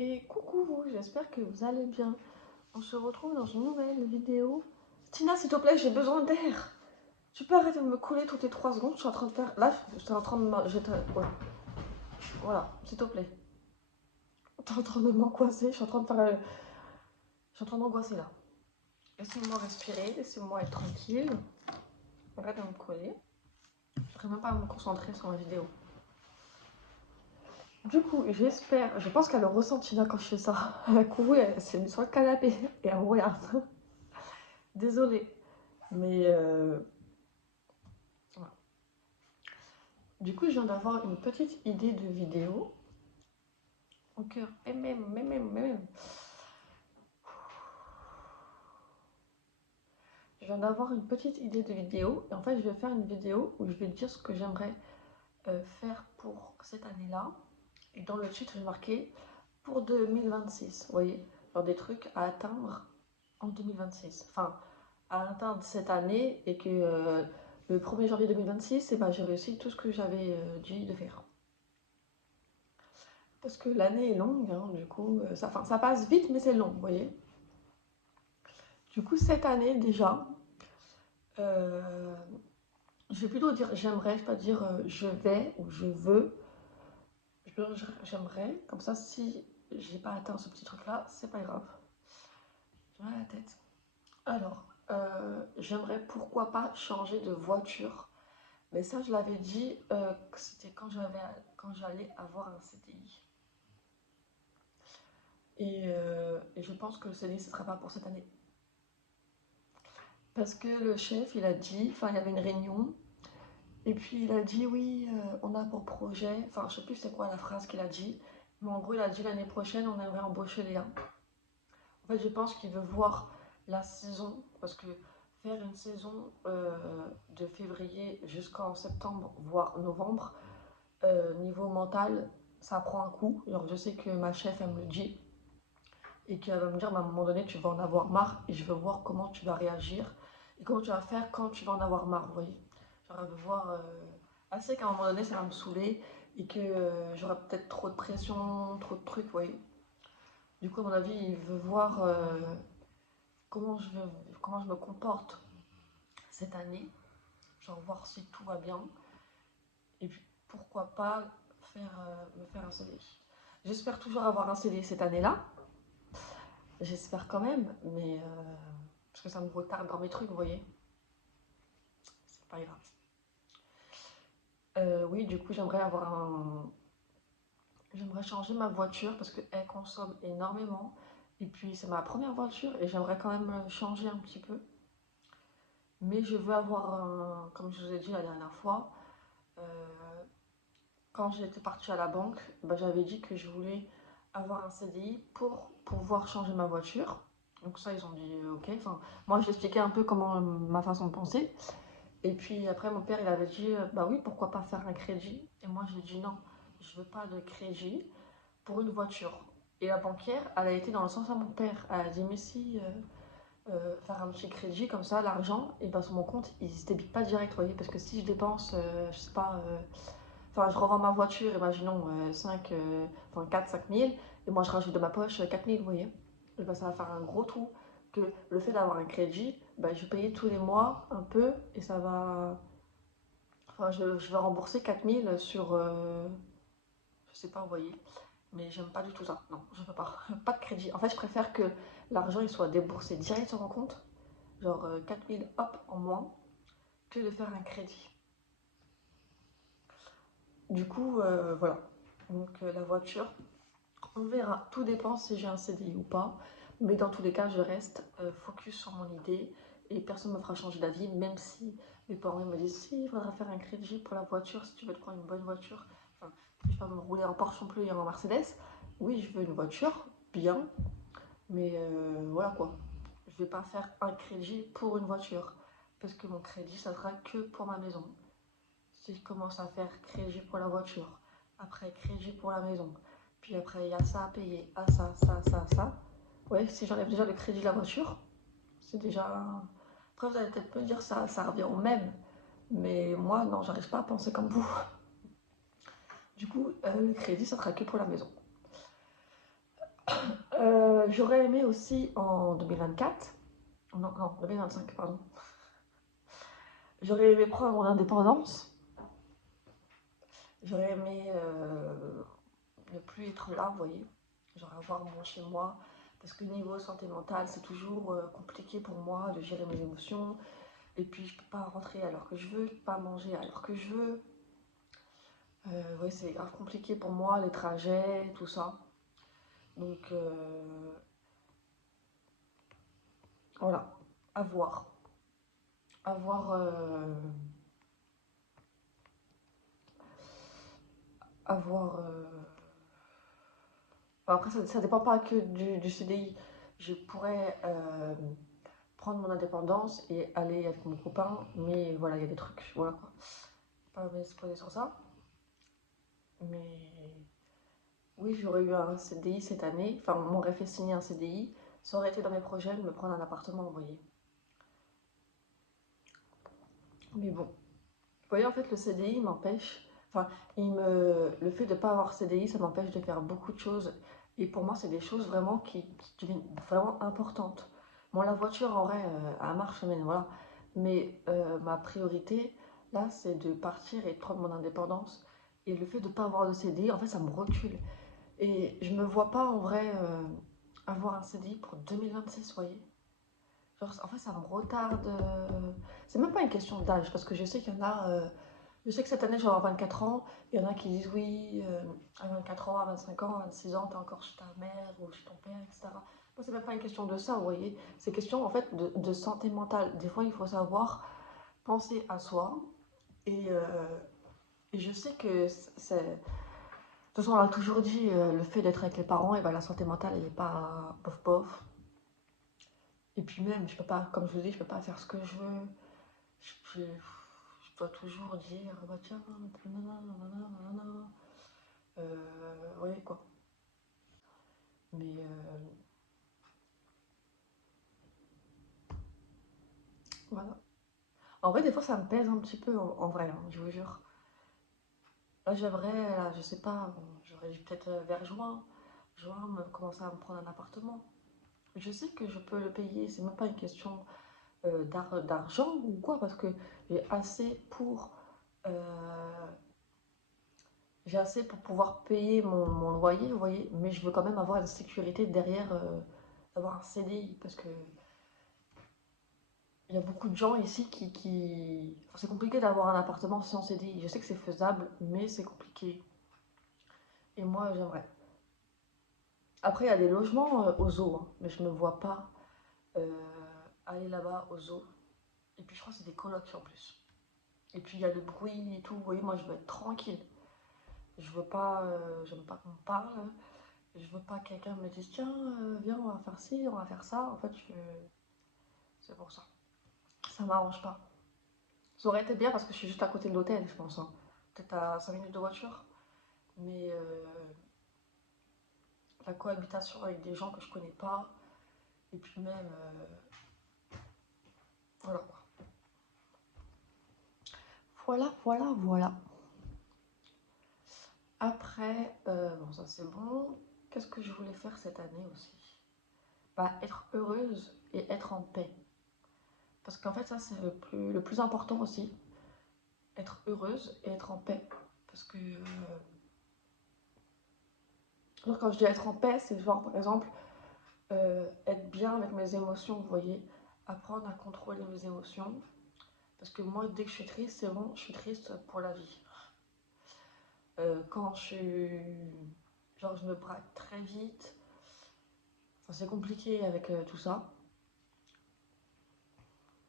Et coucou vous, j'espère que vous allez bien. On se retrouve dans une nouvelle vidéo. Tina, s'il te plaît, j'ai besoin d'air. Tu peux arrêter de me couler toutes les 3 secondes. Je suis en train de faire... Là, je suis en train de... Voilà, voilà, s'il te plaît. T'es en train de m'angoisser. Je suis en train de faire... Je suis en train d'angoisser là. Laissez-moi respirer, laissez-moi être tranquille. Arrête de me coller. Je n'arrive même pas à me concentrer sur ma vidéo. Du coup, j'espère... Je pense qu'elle le ressent, Tina, quand je fais ça. Elle a couru, elle s'est mise sur le canapé et elle regarde. Désolée. Mais voilà. Du coup, je viens d'avoir une petite idée de vidéo. Au cœur, même. Je viens d'avoir une petite idée de vidéo. Et en fait, je vais faire une vidéo où je vais dire ce que j'aimerais faire pour cette année-là. Et dans le titre, je vais marquer pour 2026. Vous voyez, genre des trucs à atteindre en 2026. Enfin, à atteindre cette année et que le 1er janvier 2026, ben, j'ai réussi tout ce que j'avais dit de faire. Parce que l'année est longue, hein, du coup, ça passe vite, mais c'est long, vous voyez. Du coup, cette année déjà, euh, je vais plutôt dire j'aimerais, je vais pas dire je vais ou je veux. J'aimerais, comme ça, si j'ai pas atteint ce petit truc-là, c'est pas grave. J'ai mal à la tête. Alors, j'aimerais pourquoi pas changer de voiture. Mais ça, je l'avais dit que c'était quand j'allais avoir un CDI. Et je pense que le CDI, ce ne sera pas pour cette année. Parce que le chef, il a dit, enfin, il y avait une réunion, et puis il a dit, oui, on a pour projet, enfin, je sais plus c'est quoi la phrase qu'il a dit, mais en gros, il a dit l'année prochaine, on aimerait embaucher Léa. En fait, je pense qu'il veut voir la saison, parce que faire une saison de février jusqu'en septembre, voire novembre, niveau mental, ça prend un coup. Alors, je sais que ma chef, elle me le dit, et qu'elle va me dire, bah, à un moment donné, tu vas en avoir marre, et je veux voir comment tu vas réagir, et comment tu vas faire quand tu vas en avoir marre, vous voyez. Genre, elle veut voir, assez qu'à un moment donné, ça va me saouler, et que j'aurai peut-être trop de pression, trop de trucs, vous voyez. Du coup, à mon avis, il veut voir comment comment je me comporte cette année, genre voir si tout va bien, et puis pourquoi pas me faire un CDI. J'espère toujours avoir un CDI cette année-là, j'espère quand même, mais parce que ça me retarde dans mes trucs, vous voyez. C'est pas grave. Oui, du coup, j'aimerais changer ma voiture parce qu'elle consomme énormément. Et puis, c'est ma première voiture et j'aimerais quand même changer un petit peu. Mais je veux avoir comme je vous ai dit la dernière fois, euh, quand j'étais partie à la banque, bah, j'avais dit que je voulais avoir un CDI pour pouvoir changer ma voiture. Donc ça, ils ont dit ok. Enfin, moi, j'ai expliqué un peu comment ma façon de penser. Et puis après, mon père, il avait dit, bah oui, pourquoi pas faire un crédit? Et moi, j'ai dit non, je veux pas de crédit pour une voiture. Et la banquière, elle a été dans le sens à mon père. Elle a dit, mais si, faire un petit crédit comme ça, l'argent, et ben sur mon compte, il se débite pas direct, vous voyez, parce que si je dépense, je sais pas, enfin, je revends ma voiture, imaginons 4, 5 000, et moi je rajoute de ma poche 4 000, vous voyez. Et ben, ça va faire un gros trou. Que le fait d'avoir un crédit, ben, je vais payer tous les mois un peu, et ça va. Enfin, je vais rembourser 4 000 sur. Je sais pas, vous voyez. Mais j'aime pas du tout ça. Non, je veux pas. Pas de crédit. En fait, je préfère que l'argent il soit déboursé direct sur mon compte, genre 4 000 hop en moins, que de faire un crédit. Du coup, voilà. Donc, la voiture, on verra. Tout dépend si j'ai un CDI ou pas. Mais dans tous les cas, je reste focus sur mon idée et personne ne me fera changer d'avis, même si mes parents me disent si, il faudra faire un crédit pour la voiture si tu veux te prendre une bonne voiture. Enfin, je vais pas me rouler en Porsche non plus et en Mercedes. Oui, je veux une voiture, bien, mais voilà quoi. Je vais pas faire un crédit pour une voiture parce que mon crédit, ça sera que pour ma maison. Si je commence à faire crédit pour la voiture, après crédit pour la maison, puis après il y a ça à payer, ah ça. Ouais, si j'enlève déjà le crédit de la voiture, c'est déjà. Après, vous allez peut-être me dire ça revient au même, mais moi, non, j'arrive pas à penser comme vous. Du coup, le crédit, ça sera que pour la maison. J'aurais aimé aussi en 2024, non, non, 2025, pardon. J'aurais aimé prendre mon indépendance. J'aurais aimé ne plus être là, vous voyez. Genre avoir mon chez moi. Parce que niveau santé mentale, c'est toujours compliqué pour moi de gérer mes émotions. Et puis, je peux pas rentrer à l'heure que je veux, je peux pas manger à l'heure que je veux. Ouais, c'est grave compliqué pour moi, les trajets, tout ça. Donc, voilà, à voir. À voir. À voir. Enfin, après, ça dépend pas que du CDI. Je pourrais prendre mon indépendance et aller avec mon copain, mais voilà, il y a des trucs. Voilà quoi. Pas me poser sur ça. Mais oui, j'aurais eu un CDI cette année. Enfin, on m'aurait fait signer un CDI. Ça aurait été dans mes projets de me prendre un appartement, vous voyez. Mais bon. Vous voyez, en fait, le CDI m'empêche. Enfin, le fait de ne pas avoir CDI, ça m'empêche de faire beaucoup de choses. Et pour moi, c'est des choses vraiment qui deviennent vraiment importantes. Bon, la voiture, en vrai, elle marche, mais voilà. Mais ma priorité, là, c'est de partir et de prendre mon indépendance. Et le fait de ne pas avoir de CDI, en fait, ça me recule. Et je me vois pas, en vrai, avoir un CDI pour 2026, vous voyez. Genre, en fait, ça me retarde. C'est même pas une question d'âge, parce que je sais qu'il y en a. Je sais que cette année, je vais avoir 24 ans. Il y en a qui disent oui, à 24 ans, à 25 ans, à 26 ans, t'es encore chez ta mère ou chez ton père, etc. Moi, c'est même pas une question de ça, vous voyez. C'est question, en fait, de santé mentale. Des fois, il faut savoir penser à soi. Et, et je sais que c'est. De toute façon, on l'a toujours dit, le fait d'être avec les parents, et ben, la santé mentale, elle n'est pas bof bof. Et puis même, je peux pas, comme je vous dis, je peux pas faire ce que je veux. Je dois toujours dire, bah tiens, nanana, nanana, nanana. Ouais, quoi. Mais voilà. En vrai, des fois, ça me pèse un petit peu, en vrai, hein, je vous jure. Là, j'aimerais, là, je sais pas, bon, j'aurais dû peut-être vers juin, commencer à me prendre un appartement. Je sais que je peux le payer, c'est même pas une question d'argent ou quoi, parce que j'ai assez pour, euh, j'ai assez pour pouvoir payer mon loyer, vous voyez, mais je veux quand même avoir une sécurité derrière, d'avoir un CDI, parce que il y a beaucoup de gens ici enfin, c'est compliqué d'avoir un appartement sans CDI. Je sais que c'est faisable, mais c'est compliqué. Et moi, j'aimerais. Après, il y a des logements aux zoo, hein, mais je ne me vois pas euh, aller là-bas aux zoo. Et puis, je crois que c'est des colocs en plus. Et puis, il y a le bruit et tout. Vous voyez, moi, je veux être tranquille. J'aime pas qu'on me parle. Je veux pas que quelqu'un me dise, tiens, viens, on va faire ci, on va faire ça. En fait, c'est pour ça. Ça m'arrange pas. Ça aurait été bien parce que je suis juste à côté de l'hôtel, je pense, hein. Peut-être à 5 minutes de voiture. Mais la cohabitation avec des gens que je connais pas, et puis même, voilà quoi. Voilà, voilà, voilà. Après, bon, ça c'est bon. Qu'est-ce que je voulais faire cette année aussi? Bah, être heureuse et être en paix. Parce qu'en fait, ça c'est le plus important aussi. Être heureuse et être en paix. Parce que, genre, quand je dis être en paix, c'est genre, par exemple, être bien avec mes émotions, vous voyez. Apprendre à contrôler mes émotions. Parce que moi, dès que je suis triste, c'est bon, je suis triste pour la vie. Quand je suis. Genre, je me braque très vite. Enfin, c'est compliqué avec tout ça.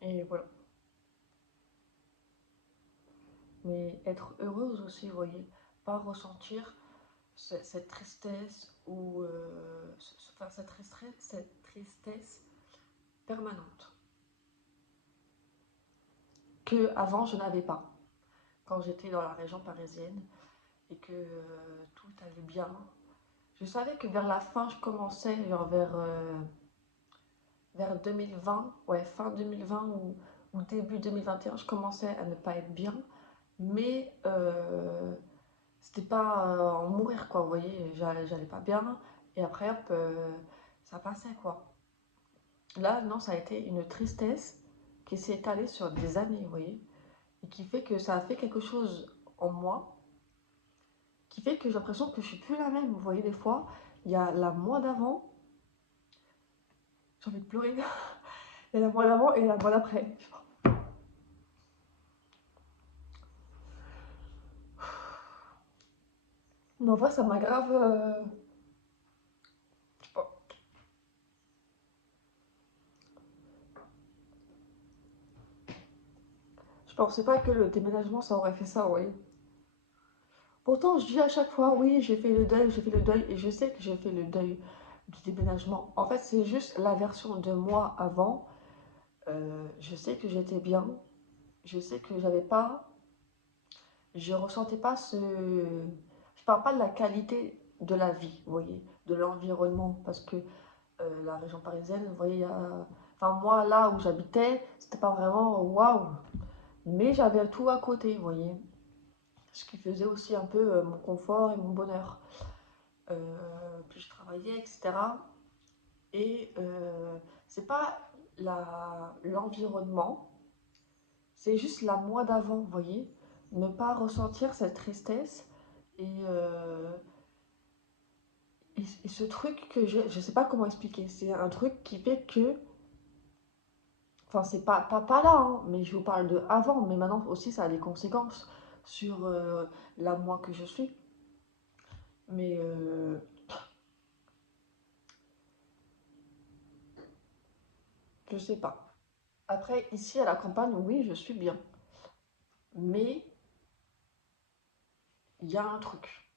Et voilà. Mais être heureuse aussi, vous voyez. Pas ressentir cette tristesse ou. Enfin, cette tristesse permanente. Que avant je n'avais pas. Quand j'étais dans la région parisienne et que tout allait bien. Je savais que vers la fin, je commençais, genre vers 2020, ouais, fin 2020 ou début 2021, je commençais à ne pas être bien, mais c'était pas en mourir, quoi, vous voyez, j'allais pas bien, Et après, hop, ça passait, quoi. Là, non, ça a été une tristesse qui s'est étalée sur des années, vous voyez, et qui fait que ça a fait quelque chose en moi, qui fait que j'ai l'impression que je suis plus la même. Vous voyez, des fois, il y a la moi d'avant, j'ai envie de pleurer, il y a la moi d'avant et la moi d'après. Mais en vrai, ça m'a grave. Je sais pas. Je pensais pas que le déménagement, ça aurait fait ça, vous voyez. Pourtant, je dis à chaque fois, oui, j'ai fait le deuil, j'ai fait le deuil, et je sais que j'ai fait le deuil du déménagement. En fait, c'est juste la version de moi avant. Je sais que j'étais bien, je sais que j'avais pas, je ressentais pas ce. Je parle pas de la qualité de la vie, vous voyez, de l'environnement, parce que la région parisienne, vous voyez, enfin, moi, là où j'habitais, c'était pas vraiment waouh, mais j'avais tout à côté, vous voyez, ce qui faisait aussi un peu mon confort et mon bonheur. Puis je travaillais, etc. Et c'est pas l'environnement, c'est juste la moi d'avant, vous voyez. Ne pas ressentir cette tristesse et, et ce truc que je sais pas comment expliquer. C'est un truc qui fait que, enfin, c'est pas là, hein, mais je vous parle de avant, mais maintenant aussi ça a des conséquences sur la moi que je suis. Mais je sais pas. Après, ici à la campagne, oui, je suis bien. Mais il y a un truc.